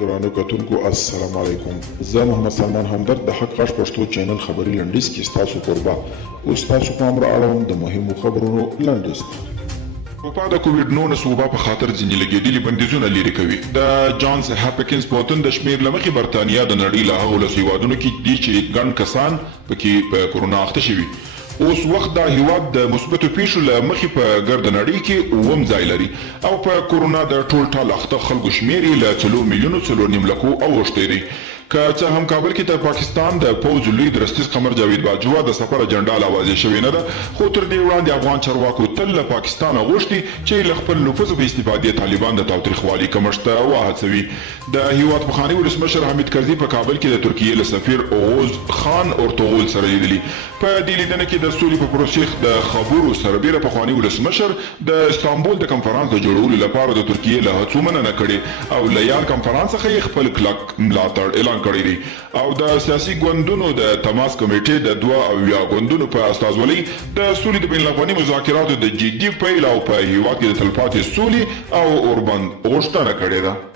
درانه کتونکو السلام علیکم. زه محمد سلمان همدرد د حق غږ پښتو چینل خبري لنډیز کې ستاسو قربا اوس تاسو پام را اړوم د مهمو خبرونو لنډیز. په د کووډ-19 وبا په خاطر ځینې لګېدلي بندیزونه لرې کوي. د جانز هاپکینز پوهنتون د شمېر له مخې برتانیا د نړۍ له هغو لسو هېوادونو کې دي چې ګڼ کسان پکې په کرونا اخته شوي. اوس وخت دا هیواد د مثبتو پیښو له مخې په ګرده نړۍ کې اووم ځای لري او په کرونا د ټول ټال اخته خلکو شمېر یې له 4 میلیونو 4.5 لکو اوښتی دی. که څه هم کابل کې د پاکستان د پوځ لوی درستیز قمر جاوید باجوا د سفر اجنډا لاوازې شوې نه ده، خو تر دې وړاندې افغان چارواکو تل له پاکستانه غوښتي چې له خپل نفوذ په استفادې طالبان د تاوتریخوالي کمښت ته وهڅوي. د هیواد پخواني ولسمشر حمید کرزي په کابل کې د ترکیې له سفیر اوغوز خان اورتوغول سره لیدلي. په دې لیدنه کې د سولې په پروسې د خبرو سربیره پخواني ولسمشر د استانبول د کنفرانس د جوړولو لپاره د ترکیې له هڅو مننه کړې او له یاد کنفرانس څخه یې خپل کلک ملاتړ اعلان کړی دی او د سیاسي ګوندونو د تماس کمیټې د 2 ګوندونو په استازولۍ د سولې د بین الافغاني مذاکراتو د جدي پیل او په هیواد کې د تلپاتې سولې او اوربند غوښتنه کړې ده.